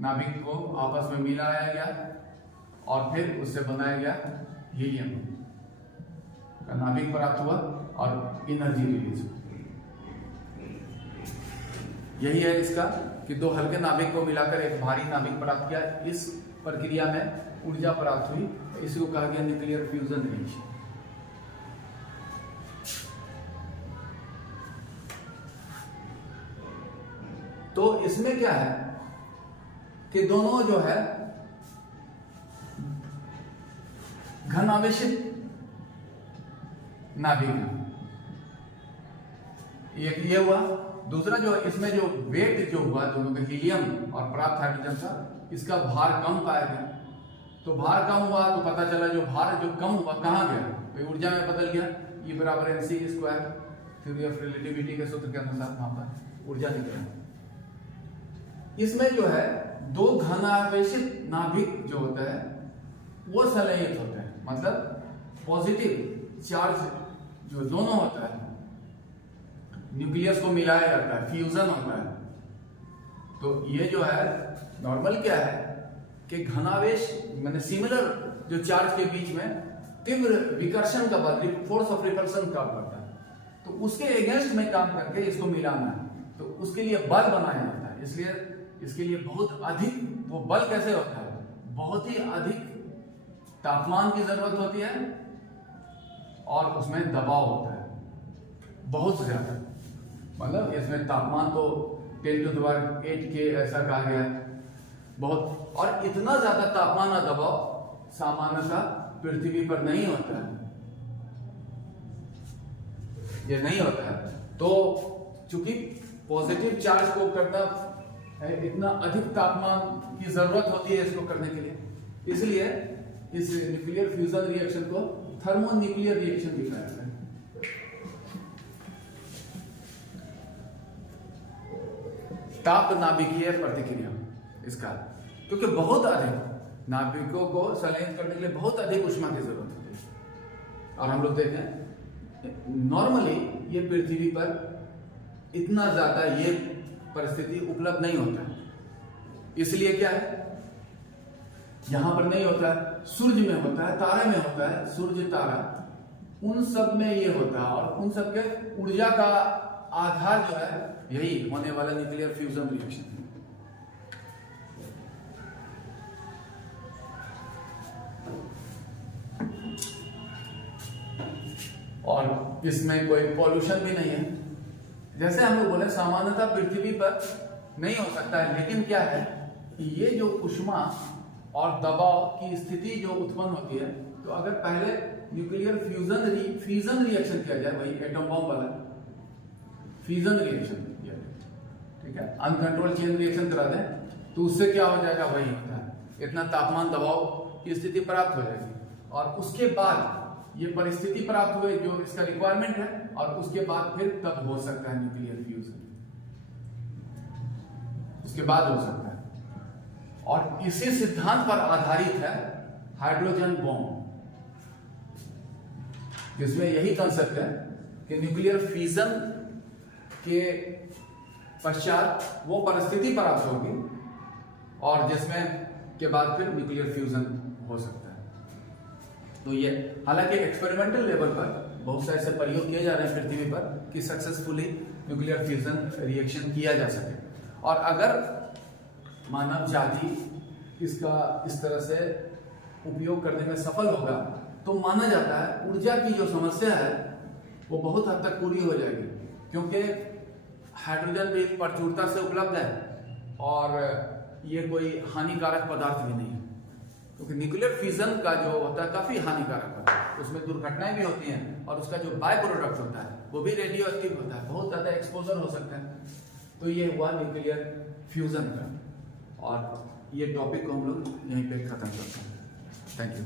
नाभिक को आपस में मिलाया गया, और फिर उससे बनाया गया हीलियम का नाभिक प्राप्त हुआ और एनर्जी रिलीज हुई। यही है इसका कि 2 हल्के नाभिक को मिलाकर एक भारी नाभिक प्राप्त किया। इस प्रक्रिया में ऊर्जा प्राप्त हुई, इसी को कहा गया न्यूक्लियर फ्यूजन रिएक्शन। तो इसमें क्या है कि दोनों जो है घनावेशित नाभिक है, एक ये हुआ। दूसरा जो इसमें जो वेट जो हुआ दोनों का, हीलियम और प्राप्त हाइड्रोजन का, इसका भार कम पाया गया। तो भार कम हुआ तो पता चला जो भार जो कम हुआ कहाँ गया, तो ऊर्जा में बदल गया, E बराबर mc square, theory of relativity के सूत्र के अनुसार वहां पर ऊर्जा निकला। इसमें जो है 2 घनावेशित नाभिक जो होता है वो संलयित होते हैं, मतलब पॉजिटिव चार्ज जो दोनों होता है, न्यूक्लियस को मिलाया जाता है, फ्यूजन होता है। तो ये जो है नॉर्मल क्या है कि घनावेश माने सिमिलर जो चार्ज के बीच में तीव्र विकर्षण का बल, फोर्स ऑफ रिपल्सन काम करता है, तो उसके अगेंस्ट में काम करके इसको मिलाना है, तो उसके लिए बल बनाया जाता है। इसलिए इसके लिए बहुत अधिक, वो बल कैसे होता है, बहुत ही अधिक तापमान की जरूरत होती है, और उसमें दबाव होता है बहुत ज्यादा, मतलब इसमें तापमान तो 10⁸ के ऐसा कहा गया है बहुत, और इतना ज्यादा तापमान और दबाव सामान्यतः पृथ्वी पर नहीं होता है, ये नहीं होता है। तो चूंकि पॉजिटिव चार्ज को करना है, इतना अधिक तापमान की जरूरत होती है इसको करने के लिए, इसलिए इस न्यूक्लियर फ्यूजन रिएक्शन को थर्मोन्यूक्लियर रिएक्शन भी कहा जाता है। ताप नाभिकीय प्रतिक्रिया इसका क्योंकि बहुत अधिक नाभिकों को संलयन करने के लिए बहुत अधिक ऊष्मा की जरूरत होती है। और हम लोग देखें नॉर्मली ये पृथ्वी पर इतना ज्यादा ये परिस्थिति उपलब्ध नहीं होता है। इसलिए क्या है, यहां पर नहीं होता है, सूर्य में होता है, तारे में होता है, सूर्य तारा उन सब में ये होता है। और उन सब के ऊर्जा का आधार जो है यही होने वाला न्यूक्लियर फ्यूजन रिएक्शन है। और इसमें कोई पॉल्यूशन भी नहीं है। जैसे हम लोग बोले सामान्यतः पृथ्वी पर नहीं हो सकता है, लेकिन क्या है कि ये जो ऊष्मा और दबाव की स्थिति जो उत्पन्न होती है, तो अगर पहले न्यूक्लियर फ्यूजन रिएक्शन किया जाए, वही एटम बॉम्ब वाला फ्यूजन रिएक्शन किया जाए, ठीक है, अनकंट्रोल चेन रिएक्शन करा दें, तो उससे क्या हो जाएगा, वही होता है, इतना तापमान दबाव की स्थिति प्राप्त हो जाएगी। और उसके बाद ये परिस्थिति प्राप्त हुए जो इसका रिक्वायरमेंट है, और उसके बाद फिर तब हो सकता है न्यूक्लियर फ्यूजन, उसके बाद हो सकता है। और इसी सिद्धांत पर आधारित है हाइड्रोजन बॉम्ब, जिसमें यही कंसेप्ट है कि न्यूक्लियर फ्यूजन के पश्चात वो परिस्थिति प्राप्त होगी और जिसमें के बाद फिर न्यूक्लियर फ्यूजन हो सकता है। तो ये हालांकि एक्सपेरिमेंटल लेवल पर बहुत से ऐसे प्रयोग किए जा रहे हैं पृथ्वी पर कि सक्सेसफुली न्यूक्लियर फ्यूजन रिएक्शन किया जा सके। और अगर मानव जाति इसका इस तरह से उपयोग करने में सफल होगा, तो माना जाता है ऊर्जा की जो समस्या है वो बहुत हद तक पूरी हो जाएगी, क्योंकि हाइड्रोजन भी प्रचुरता से उपलब्ध है और ये कोई हानिकारक पदार्थ भी नहीं है। क्योंकि न्यूक्लियर फ्यूजन का जो होता है काफी हानिकारक होता है, उसमें दुर्घटनाएं भी होती हैं और उसका जो बाय प्रोडक्ट होता है वो भी रेडियो एक्टिव होता है, बहुत ज्यादा एक्सपोजर हो सकता है। तो ये हुआ न्यूक्लियर फ्यूजन का, और ये टॉपिक को हम लोग यहीं पे खत्म करते हैं। Thank you.